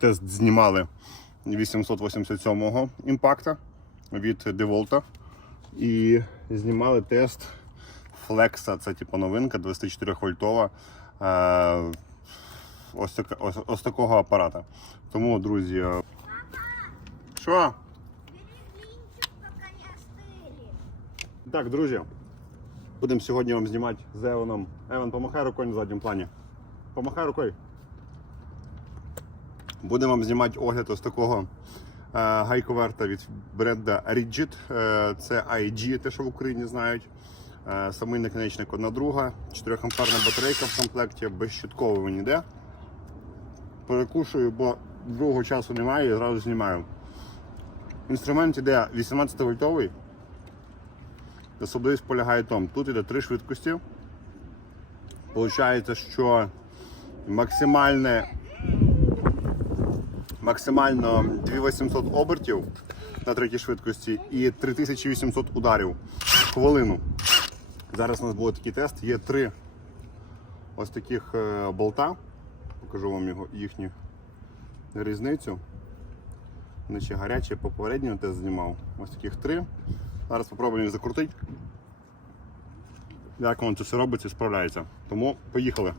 Тест знімали 887-го імпакта від DeWalt. І знімали тест Flexa, це типу новинка 24 вольтова. Е, ось, ось, ось такого апарата. Тому, друзі. е, Що? Так, друзі. Будемо сьогодні вам знімати з Еваном. Еван, помахай рукою на задньому плані. Помахай рукою. Будемо вам знімати огляд ось такого е, гайковерта від бренда Rigid. Е, це IG, те, що в Україні знають. Е, самий наконечник одна друга, 4 амперна батарейка в комплекті, безщитковий він йде. Перекушую, бо другого часу немає і зразу знімаю. Інструмент іде 18 вольтовий. Особливість полягає в тому, тут іде три швидкості. Получається, що максимальне максимально 2800 обертів на третій швидкості і 3800 ударів в хвилину. Зараз у нас буде такий тест. Є три ось таких е, болта. Покажу вам його, їхню різницю. Вони ще гарячі, попередньо тест знімав. Ось таких три. Зараз спробуємо їх закрутити. Як воно це все робиться справляється. Тому поїхали.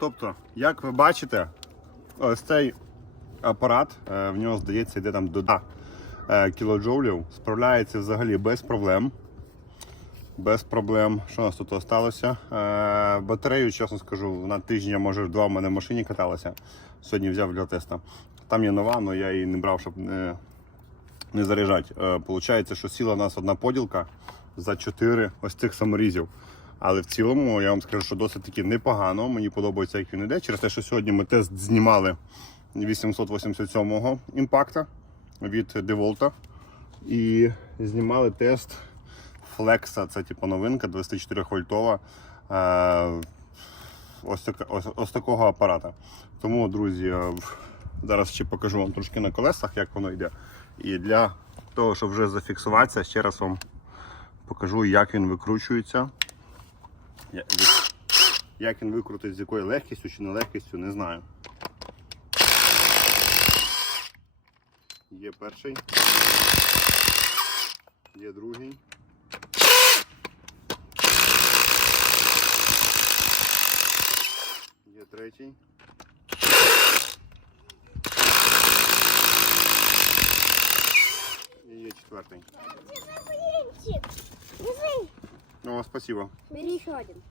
Тобто, як ви бачите, ось цей апарат, е, в нього здається, йде там до 2 е, кілоджоулів, справляється взагалі без проблем. Без проблем. Що у нас тут залишилося? Е, батарею, чесно скажу, на тиждень, може, два в мене в машині каталася. Сьогодні взяв для теста. Там є нова, але я її не брав, щоб не, не заряджати. Получається, що сіла у нас одна поділка за 4 ось цих саморізів. Але в цілому я вам скажу, що досить таки непогано. Мені подобається, як він іде. Через те, що сьогодні ми тест знімали 887-го імпакта від DeWalt. І знімали тест Flexa, це типу новинка 24 вольтова. Е, ось, ось, ось такого апарата. Тому, друзі, е, зараз ще покажу вам трошки на колесах, як воно йде. І для того, щоб вже зафіксуватися, ще раз вам покажу, як він викручується. Як він викрутить, з якою легкістю чи нелегкістю, не знаю. Є перший. Є другий. Є третій. І є четвертий. О, спасибо. Бери еще один.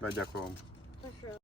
Да, дякую вам. Пошел.